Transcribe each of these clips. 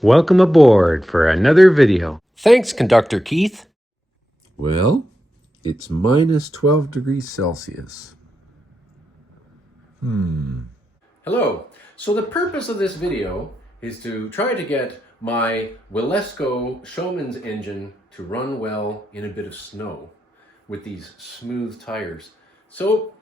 Welcome aboard for another video. Thanks, Conductor Keith. Well, it's minus 12 degrees Celsius. Hello. So the purpose of this video is to try to get my Wilesco Showman's engine to run well in a bit of snow with these smooth tires. So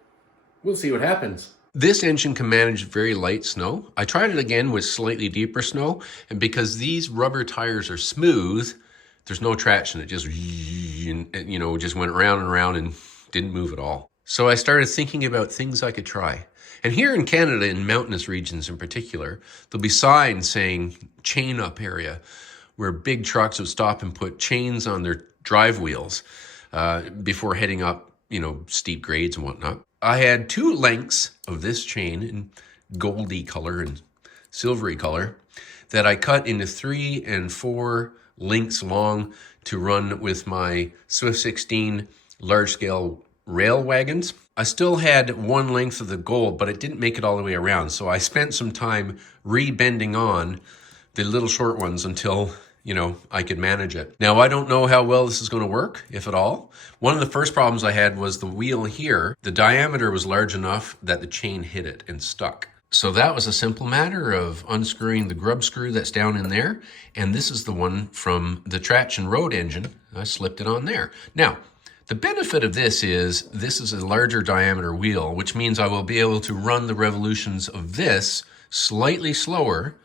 we'll see what happens. This engine can manage very light snow. I tried it again with slightly deeper snow, and because these rubber tires are smooth, there's no traction. It just, just went around and around and didn't move at all. So I started thinking about things I could try. And here in Canada, in mountainous regions in particular, there'll be signs saying chain up area, where big trucks would stop and put chains on their drive wheels before heading up, steep grades and whatnot. I had 2 lengths of this chain in goldy color and silvery color that I cut into 3 and 4 lengths long to run with my Swift 16 large scale rail wagons. I still had 1 length of the gold, but it didn't make it all the way around. So I spent some time rebending on the little short ones until I could manage it. Now, I don't know how well this is going to work, if at all. One of the first problems I had was the wheel here. The diameter was large enough that the chain hit it and stuck. So that was a simple matter of unscrewing the grub screw that's down in there. And this is the one from the traction road engine. I slipped it on there. Now, the benefit of this is a larger diameter wheel, which means I will be able to run the revolutions of this slightly slower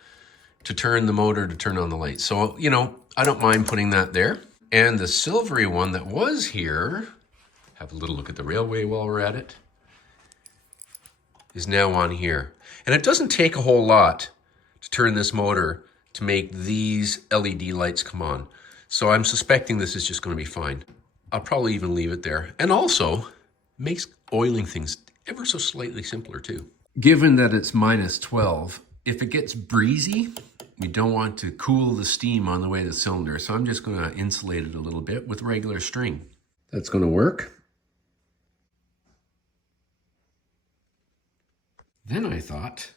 to turn the motor to turn on the lights. So, I don't mind putting that there. And the silvery one that was here, have a little look at the railway while we're at it, is now on here. And it doesn't take a whole lot to turn this motor to make these LED lights come on. So I'm suspecting this is just going to be fine. I'll probably even leave it there. And also, makes oiling things ever so slightly simpler too. Given that it's minus 12, if it gets breezy, we don't want to cool the steam on the way to the cylinder. So I'm just going to insulate it a little bit with regular string. That's going to work. Then I thought,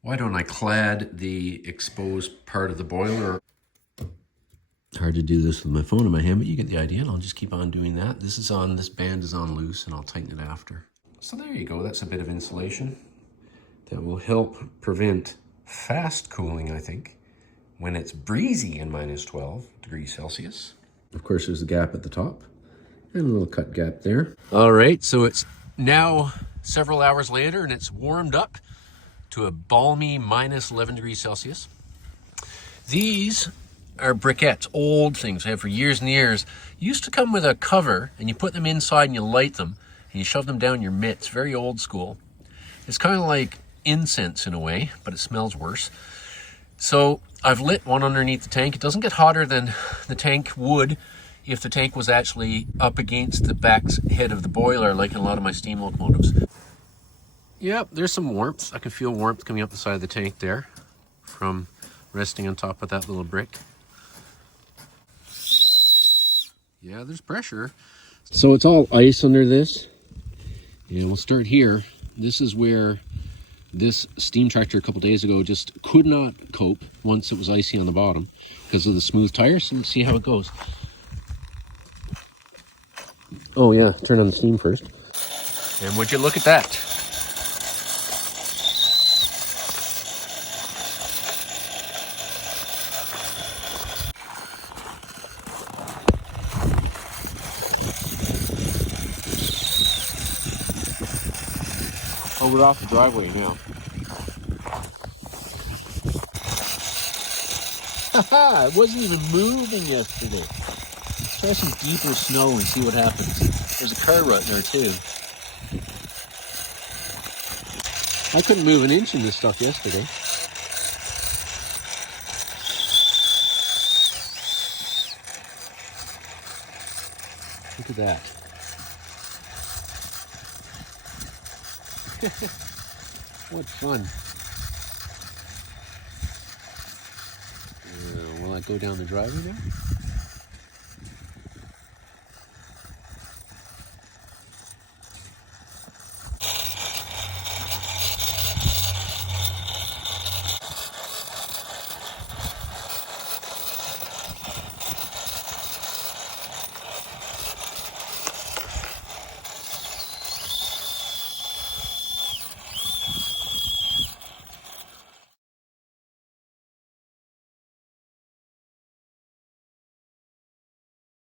why don't I clad the exposed part of the boiler? Hard to do this with my phone in my hand, but you get the idea, and I'll just keep on doing that. This band is on loose, and I'll tighten it after. So there you go. That's a bit of insulation that will help prevent fast cooling, I think, when it's breezy in minus 12 degrees Celsius. Of course, there's a gap at the top and a little cut gap there. All right, so it's now several hours later, and it's warmed up to a balmy minus 11 degrees Celsius. These are briquettes, old things I have for years and years. Used to come with a cover, and you put them inside and you light them, and you shove them down your mitts. Very old school. It's kind of like incense in a way, but it smells worse. So I've lit one underneath the tank. It doesn't get hotter than the tank would if the tank was actually up against the back head of the boiler, like in a lot of my steam locomotives. Yep, there's some warmth. I can feel warmth coming up the side of the tank there from resting on top of that little brick. Yeah, there's pressure. So it's all ice under this. And we'll start here. This is where this steam tractor a couple days ago just could not cope once it was icy on the bottom because of the smooth tires. So let's see how it goes. Oh yeah, turn on the steam first. And would you look at that? Oh, we're off the driveway now. Haha, it wasn't even moving yesterday. Let's try some deeper snow and see what happens. There's a car rut there too. I couldn't move an inch in this stuff yesterday. Look at that. What fun. Will I go down the driveway now?